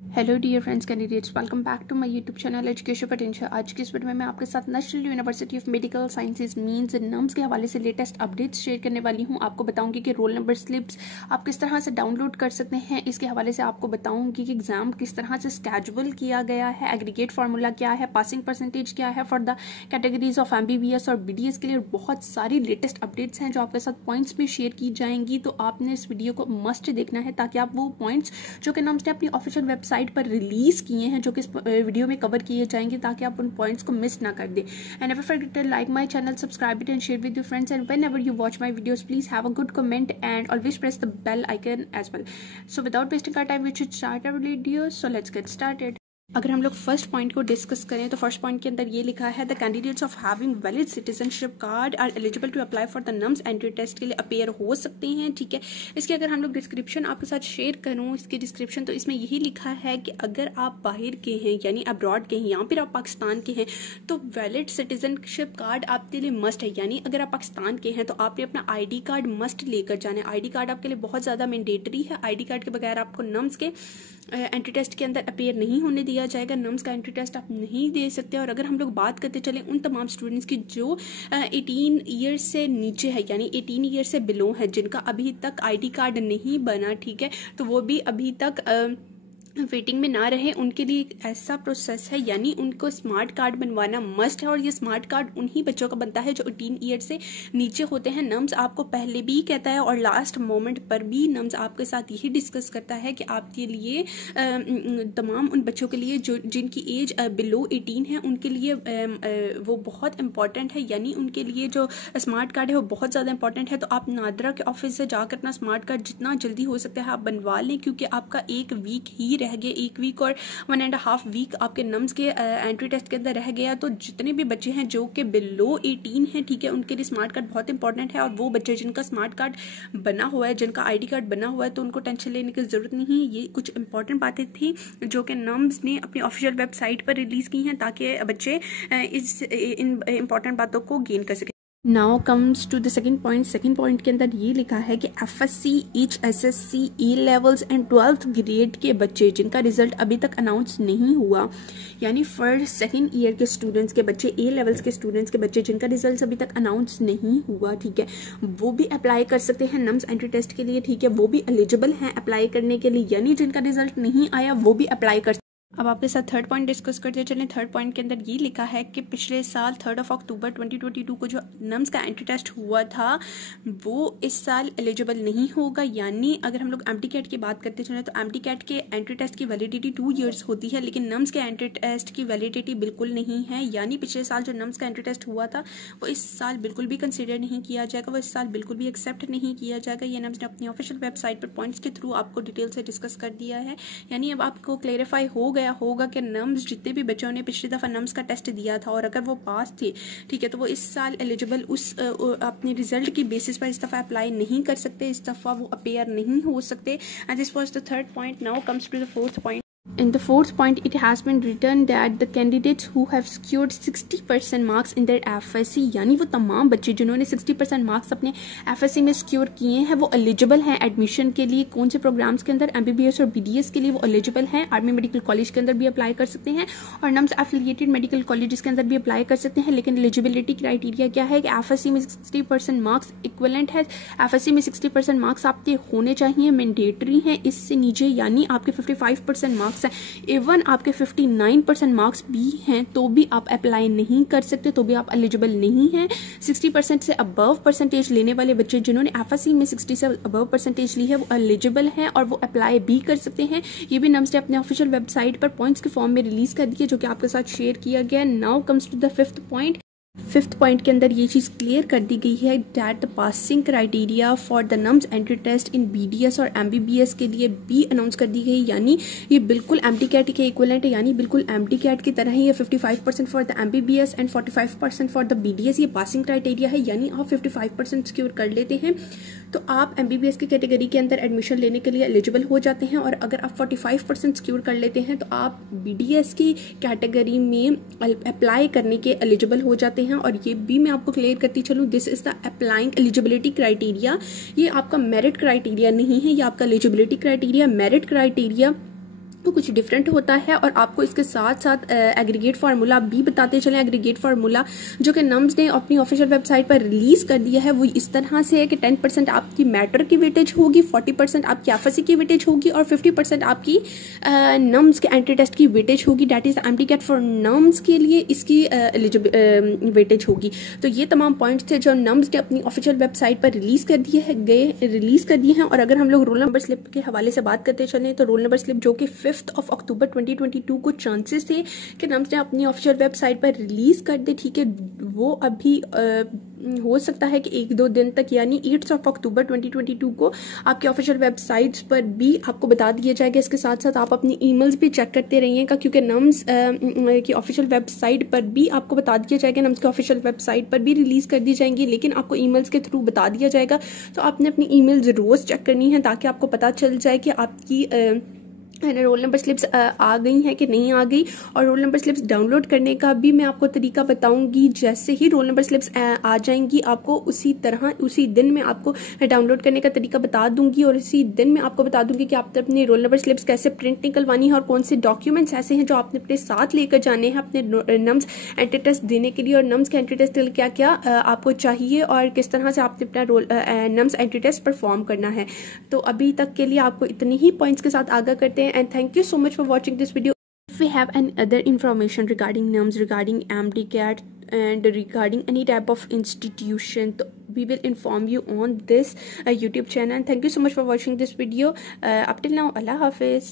Hello dear friends candidates, welcome back to my YouTube channel Education Potential. आज की इस video में मैं आपके साथ National University of Medical Sciences means and NUMS के हवाले से लेटेस्ट अपडेट्स शेयर करने वाली हूं। आपको बताऊंगी कि रोल नंबर स्लिप्स आप किस तरह से डाउनलोड कर सकते हैं। इसके हवाले से आपको बताऊंगी कि एग्जाम किस तरह से स्केड्यूल किया गया है, एग्रीगेट फार्मूला क्या है, पासिंग परसेंटेज क्या है for the categories of MBBS और BDS के लिए। बहुत सारी लेटेस्ट अपडेट्स हैं जो आपके साथ पॉइंट्स भी शेयर की जाएंगी, तो आपने इस वीडियो को मस्ट देखना है ताकि आप वो पॉइंट्स जो कि नम्स ने अपनी ऑफिशियल वेबसाइट पर रिलीज किए हैं जो कि इस वीडियो में कवर किए जाएंगे, ताकि आप उन पॉइंट्स को मिस ना कर दें। And never forget to like my channel, subscribe it and share with your friends, and whenever you watch my videos please have a good comment and always press the bell icon as well. So without wasting our time we should start our video. So let's get started. अगर हम लोग first point को discuss करें तो first point के अंदर ये लिखा है the candidates of having valid citizenship card are eligible to apply for the NUMS entry test के लिए अपेयर हो सकते हैं। ठीक है, इसकी अगर हम लोग डिस्क्रिप्शन आपके साथ शेयर करूं इसकी डिस्क्रिप्शन, तो इसमें यही लिखा है कि अगर आप बाहर के हैं यानी अब्रॉड के हैं या फिर आप पाकिस्तान के हैं तो वैलिड सिटीजनशिप कार्ड आपके लिए मस्ट है। यानी अगर आप पाकिस्तान के हैं तो आपने अपना ID कार्ड मस्ट लेकर जाना है। ID कार्ड आपके लिए बहुत ज़्यादा मैंडेटरी है। ID कार्ड के बगैर आपको नम्स के एंट्री टेस्ट के अंदर अपेयर नहीं होने दिया जाएगा। नम्स का एंट्री टेस्ट आप नहीं दे सकते। और अगर हम लोग बात करते चलें उन तमाम स्टूडेंट्स की जो 18 ईयर्स से नीचे है यानी 18 ईयर से बिलो है, जिनका अभी तक ID कार्ड नहीं बना, ठीक है, तो वो भी अभी तक वेटिंग में ना रहे, उनके लिए एक ऐसा प्रोसेस है, यानी उनको स्मार्ट कार्ड बनवाना मस्ट है। और ये स्मार्ट कार्ड उन्हीं बच्चों का बनता है जो 18 ईयर से नीचे होते हैं। नम्स आपको पहले भी कहता है और लास्ट मोमेंट पर भी नम्स आपके साथ यही डिस्कस करता है कि आपके लिए तमाम उन बच्चों के लिए जो जिनकी एज बिलो 18 है उनके लिए वो बहुत इंपॉर्टेंट है। यानी उनके लिए जो स्मार्ट कार्ड है वो बहुत ज़्यादा इंपॉर्टेंट है। तो आप नादरा के ऑफिस से जाकर अपना स्मार्ट कार्ड जितना जल्दी हो सकता है आप बनवा लें, क्योंकि आपका एक वीक ही रह गया, एक वीक और 1.5 वीक आपके नम्स के एंट्री टेस्ट के अंदर रह गया। तो जितने भी बच्चे हैं जो कि बिलो 18 हैं, ठीक है, उनके लिए स्मार्ट कार्ड बहुत इंपॉर्टेंट है। और वो बच्चे जिनका स्मार्ट कार्ड बना हुआ है, जिनका ID कार्ड बना हुआ है, तो उनको टेंशन लेने की जरूरत नहीं है। ये कुछ इंपॉर्टेंट बातें थी जो कि नम्स ने अपनी ऑफिशियल वेबसाइट पर रिलीज की हैं ताकि बच्चे इन इंपॉर्टेंट बातों को गेन कर सकें। Now comes to the second point. Second point के अंदर ये लिखा है कि FSC, HSSC, A levels and 12th grade के बच्चे जिनका रिजल्ट अभी तक अनाउंस नहीं हुआ, यानी फर्स्ट सेकंड ईयर के स्टूडेंट्स के बच्चे, A लेवल्स के स्टूडेंट्स के बच्चे जिनका रिजल्ट अभी तक अनाउंस नहीं हुआ, ठीक है, वो भी अप्लाई कर सकते हैं नम्स एंट्री टेस्ट के लिए। ठीक है, वो भी एलिजिबल हैं अप्लाई करने के लिए, यानी जिनका रिजल्ट नहीं आया वो भी अप्लाई कर। अब आपके साथ थर्ड पॉइंट डिस्कस करते चलें। थर्ड पॉइंट के अंदर ये लिखा है कि पिछले साल 3 अक्टूबर 2022 को जो नम्स का एंट्री टेस्ट हुआ था वो इस साल एलिजिबल नहीं होगा। यानी अगर हम लोग MT-CAT की बात करते चलें तो MT-CAT के एंट्री टेस्ट की वैलिडिटी 2 ईयर्स होती है, लेकिन नम्स के एंट्री टेस्ट की वैलिडिटी बिल्कुल नहीं है। यानी पिछले साल जो नम्स का एंट्री टेस्ट हुआ था वो इस साल बिल्कुल भी कंसिडर नहीं किया जाएगा, वो इस साल बिल्कुल भी एक्सेप्ट नहीं किया जाएगा। ये नम्स ने अपनी ऑफिशियल वेबसाइट पर पॉइंट्स के थ्रू आपको डिटेल से डिस्कस कर दिया है। यानी अब आपको क्लेरिफाई हो गया होगा कि नम्स जितने भी बच्चों ने पिछली दफ़ा नम्स का टेस्ट दिया था और अगर वो पास थे, ठीक है, तो वो इस साल एलिजिबल उस अपने रिजल्ट की बेसिस पर इस दफ़ा अप्लाई नहीं कर सकते, इस दफ़ा वो अपेयर नहीं हो सकते। And this was the third point. Now comes to the fourth point. In the fourth point, it has been written that the candidates who have secured 60% marks in their FSC, यानी वो तमाम बच्चे जिन्होंने 60% marks अपने FSC में secure किए हैं वो एलिजिबल हैं एडमिशन के लिए। कौन से प्रोग्राम्स के अंदर? MBBS और BDS के लिए वो एलिजिबल हैं। आर्मी मेडिकल कॉलेज के अंदर भी अप्लाई कर सकते हैं और नम्स एफिलिएटेड मेडिकल कॉलेजेस के अंदर भी अप्लाई कर सकते हैं। लेकिन एलिजिबिलिटी क्राइटेरिया क्या है कि FSC में 60% मार्क्स इक्वलेंट है। FSC में 60% मार्क्स आपके होने चाहिए, मैंडेटरी हैं। इससे नीचे यानी आपके 55% मार्क्स, इवन आपके 59% मार्क्स भी हैं तो भी आप अप्लाई नहीं कर सकते, तो भी आप एलिजिबल नहीं हैं। 60% से अबव परसेंटेज लेने वाले बच्चे जिन्होंने FSC में 60 से अबव परसेंटेज ली है वो एलिजिबल हैं और वो अप्लाई भी कर सकते हैं। ये भी नम्स ने अपने ऑफिशियल वेबसाइट पर पॉइंट्स के फॉर्म में रिलीज कर दिए जो कि आपके साथ शेयर किया गया। Now comes to the fifth point. Fifth point के अंदर ये चीज़ क्लियर कर दी गई है that the passing criteria for the NUMS entry test in BDS और MBBS के लिए भी अनाउंस कर दी गई। यानी ये बिल्कुल MT-CAT के इक्विवेलेंट है, यानी बिल्कुल MT-CAT की तरह ही है। 55% for the MBBS and 45% for the BDS ये पासिंग क्राइटेरिया है। यानी आप 55% सिक्योर कर लेते हैं तो आप MBBS की कैटेगरी के अंदर एडमिशन लेने के लिए एलिजिबल हो जाते हैं, और अगर आप 45% सिक्योर कर लेते हैं तो आप BDS की कैटेगरी में अप्लाई करने के एलिजिबल हो जाते हैं। और ये भी मैं आपको क्लियर करती चलूँ, this is the applying eligibility criteria. ये आपका मेरिट क्राइटेरिया नहीं है, ये आपका एलिजिबिलिटी क्राइटेरिया। मेरिट क्राइटेरिया तो कुछ डिफरेंट होता है। और आपको इसके साथ साथ एग्रीगेट फार्मूला भी बताते चलें। एग्रीगेट फार्मूला जो कि नम्स ने अपनी ऑफिशियल वेबसाइट पर रिलीज कर दिया है वो इस तरह से है कि 10% आपकी मैटर की वेटेज होगी, 40% आपकी एफएससी की वेटेज होगी और 50% आपकी नम्स के एंट्री टेस्ट की वेटेज होगी। That is MDCAT for nums के लिए इसकी वेटेज होगी। तो ये तमाम पॉइंट्स थे जो नम्स ने अपनी ऑफिशियल वेबसाइट पर रिलीज कर दिए हैं। और अगर हम लोग रोल नंबर स्लिप के हवाले से बात करते चलें तो रोल नंबर स्लिप जो कि 5 अक्टूबर 2022 को चांसेस थे कि नम्स ने अपनी ऑफिशियल वेबसाइट पर रिलीज कर दे, ठीक है, वो अभी हो सकता है कि 1-2 दिन तक यानी 8 अक्टूबर 2022 को आपके ऑफिशियल वेबसाइट्स पर भी आपको बता दिया जाएगा। इसके साथ साथ आप अपनी ईमेल्स भी चेक करते रहिएगा क्योंकि नम्स की ऑफिशियल वेबसाइट पर भी आपको बता दिया जाएगा, नम्स की ऑफिशियल वेबसाइट पर भी रिलीज कर दी जाएंगी लेकिन आपको ईमेल्स के थ्रू बता दिया जाएगा। तो आपने अपनी ईमेल्स रोज चेक करनी है ताकि आपको पता चल जाए कि आपकी रोल नंबर स्लिप्स आ गई हैं कि नहीं आ गई। और रोल नंबर स्लिप्स डाउनलोड करने का भी मैं आपको तरीका बताऊंगी। जैसे ही रोल नंबर स्लिप्स आ जाएंगी आपको उसी दिन में आपको डाउनलोड करने का तरीका बता दूंगी और उसी दिन में आपको बता दूंगी कि आपने अपनी रोल नंबर स्लिप्स कैसे प्रिंट निकलवानी है और कौन से डॉक्यूमेंट्स ऐसे हैं जो आपने अपने साथ लेकर जाने हैं अपने नम्स एंट्री टेस्ट देने के लिए। और नम्स के एंट्री टेस्ट के लिए क्या क्या आपको चाहिए और किस तरह से आपने अपना नम्स एंट्री टेस्ट परफॉर्म करना है। तो अभी तक के लिए आपको इतने ही पॉइंट्स के साथ आगाह करते हैं। And thank you so much for watching this video. If we have any other information regarding NUMS, regarding MDCAT and regarding any type of institution, we will inform you on this YouTube channel. Thank you so much for watching this video. Up till now, Allah Hafiz.